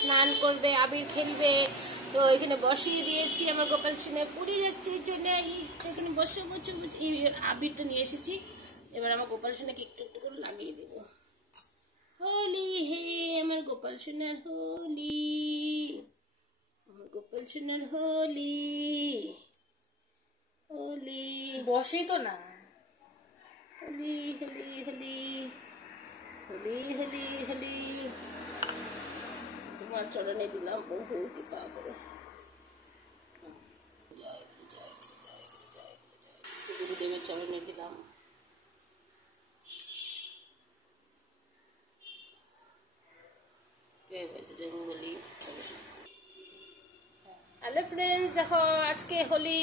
স্নান করবে, আবির খেলবে। তো এখানে বসিয়ে দিয়েছি, আমার গোপাল সোনা পড়ে যাচ্ছে, চলে এখানে বসে বসে বসে এই আবিরটা নিয়ে এসেছি। এবার আমার গোপাল সোনাকে একটু একটু করে লাগিয়ে দেব। হোলি হে আমার গোপাল সোনার হোলি, আমার গোপাল সোনার হোলি। হোলি বসেই তো না। হোলি হোলি হোলি হোলি হোলি হোলি। তোমার চরণে দিলাম বহু কৃপা করে। গুরুদেবের চরণে দিলাম। হ্যালো ফ্রেন্ডস, দেখো আজকে হোলি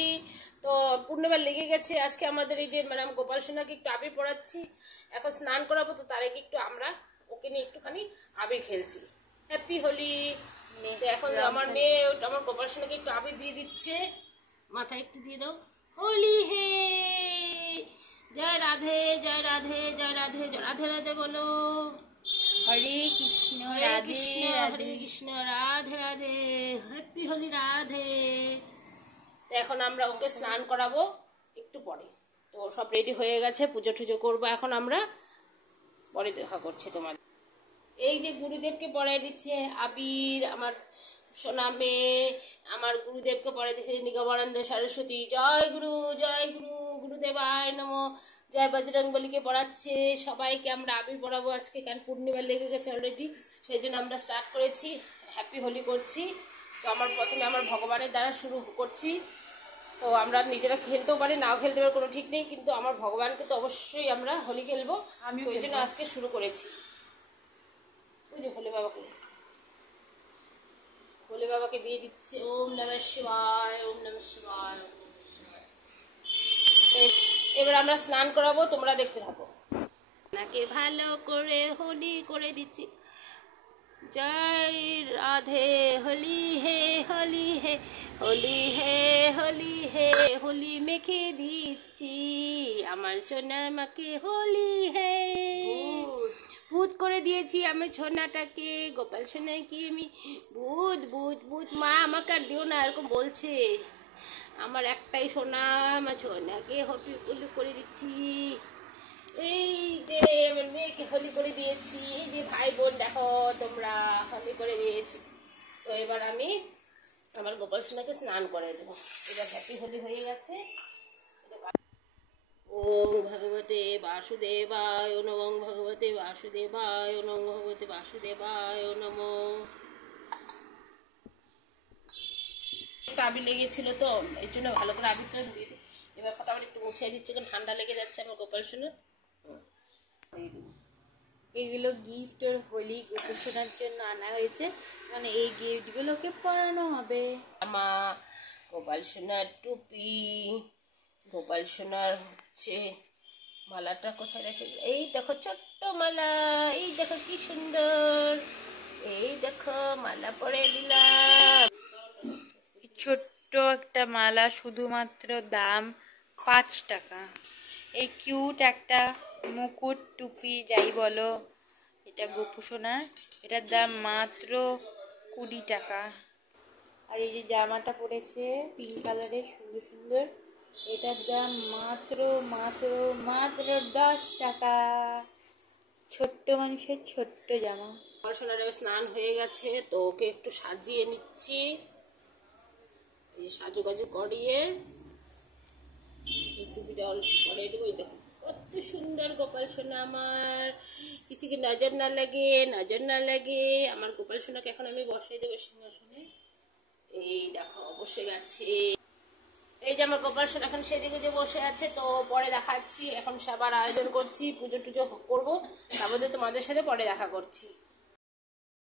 তো পূর্ণিমা লেগে গেছে। আজকে আমাদের এই যে ম্যাডাম গোপাল সোনাকে একটু আবির পড়াচ্ছি, এখন স্নান করাবো। তো তার আগে একটু আমরা ওকে নিয়ে একটুখানি আবির খেলছি। হ্যাপি হোলি। তো এখন আমার মেয়ে আমার গোপাল সোনাকে একটু আবির দিয়ে দিচ্ছে, মাথায় একটু দিয়ে দাও। হোলি হে, জয় রাধে জয় রাধে জয় রাধে জয় রাধে রাধে বলো। হরে কৃষ্ণ হরে রাধে কৃষ্ণ হরে রাধে। কৃষ্ণ রাধে রাধে, হ্যাপি হোলি রাধে। তো এখন আমরা ওকে স্নান করাবো একটু পরে। তো সব রেডি হয়ে গেছে, পুজো টুজো করবো। এখন আমরা পরে দেখা করছি তোমাদের। এই যে গুরুদেবকে পড়াই দিচ্ছে আবির আমার সোনা মেয়ে, আমার গুরুদেবকে পড়াই দিচ্ছে নিগমানন্দ সরস্বতী। জয় গুরু জয় গুরু, গুরুদেবায় নমঃ। জয় বজরংবলীকে পড়াচ্ছে। সবাইকে আমরা আবির পড়াবো আজকে, কারণ পূর্ণিমা লেগে গেছে অলরেডি, সেই জন্য আমরা স্টার্ট করেছি, হ্যাপি হোলি করছি। তো আমার প্রথমে আমার ভগবানের দ্বারা শুরু করছি। তো আমরা নিজেরা খেলতেও পারি, নাও খেলতে পারি, কোনো ঠিক নেই, কিন্তু আমার ভগবানকে তো অবশ্যই আমরা হোলি খেলবো। আমিও ওই জন্য আজকে শুরু করেছি। ওই যে ভোলে বাবাকে, ভোলে বাবাকে দিয়ে দিচ্ছে। ওম নমঃ শিবায়, ওম নমঃ শিবায়, ওম নমঃ শিবায়। এবার আমরা স্নান করাবো, তোমরা দেখতে থাকো। নাকে ভালো করে হোলি করে দিচ্ছি। জয় রাধে হোলি হে হোলি হে হোলি হে হোলি হে, হোলি মেখে দিচ্ছি আমার সোনার মাকে। হোলি হে ভূত করে দিয়েছি আমি সোনাটাকে, গোপাল সোনাকে আমি ভূত ভূত ভূত। মা আমাকে আর দিও না এরকম বলছে। আমার একটাই সোনা, আমার সোনাকে হোলি করে দিচ্ছি। এই যে আমার মেয়েকে হোলি করে দিয়েছি, এই যে ভাই বোন দেখো তোমরা, হোলি করে দিয়েছি। তো এবার আমি আমার গোপাল সোনাকে স্নান করে দেবো। এবার হ্যাপি হোলি হয়ে গেছে। ওম ভগবতে বাসুদেবায় নমঃ, ভগবতে বাসুদেবায় নমঃ, ভগবতে বাসুদেবায় নমঃ। একটু আবির লেগেছিল তো এই জন্য ভালো করে আবিরটা ধুয়ে দিই। এবার ফটাফট একটু মুছিয়ে দিচ্ছে, কারণ ঠান্ডা লেগে যাচ্ছে আমার গোপাল সোনার। এগুলো গিফট ওর হোলি গোপোষণার জন্য আনা হয়েছে, মানে এই গিফটগুলোকে পরানো হবে। আমা গোপাল সোনার টুপি, গোপাল সোনার হচ্ছে মালাটা কোথায় রেখে, এই দেখো ছোট্ট মালা, এই দেখো কি সুন্দর, এই দেখো মালা পরে দিলাম। ছোট্ট একটা মালা, শুধুমাত্র দাম 5 টাকা। এই কিউট একটা মুকুট টুপি যাই বলো, এটা গোপোষণার, এটার দাম মাত্র 20 টাকা। আর এই যে জামাটা পরেছে পিঙ্ক কালারের সুন্দর সুন্দর, এটার দাম মাত্র মাত্র মাত্র 10 টাকা। ছোট্ট মানুষের ছোট্ট জামা। গোপাল সোনার এবার স্নান হয়ে গেছে, তো ওকে একটু সাজিয়ে নিচ্ছি। এই সাজুগাজু করিয়ে এই টুপিটা অল্প পরে দেবো। এই দেখো কত সুন্দর গোপাল সোনা আমার, কিছু কি নজর না লাগে, নজর না লাগে। আমার গোপাল সোনাকে এখন আমি বসাই দেবো সিংহাসনে। এই দেখো বসে গেছে। এই যে আমার গোপাল সোনা এখন সেজে গুজে বসে আছে। তো পরে দেখাচ্ছি, এখন সবার আয়োজন করছি, পুজো টুজো করবো, তারপরে তোমাদের সাথে পরে দেখা করছি।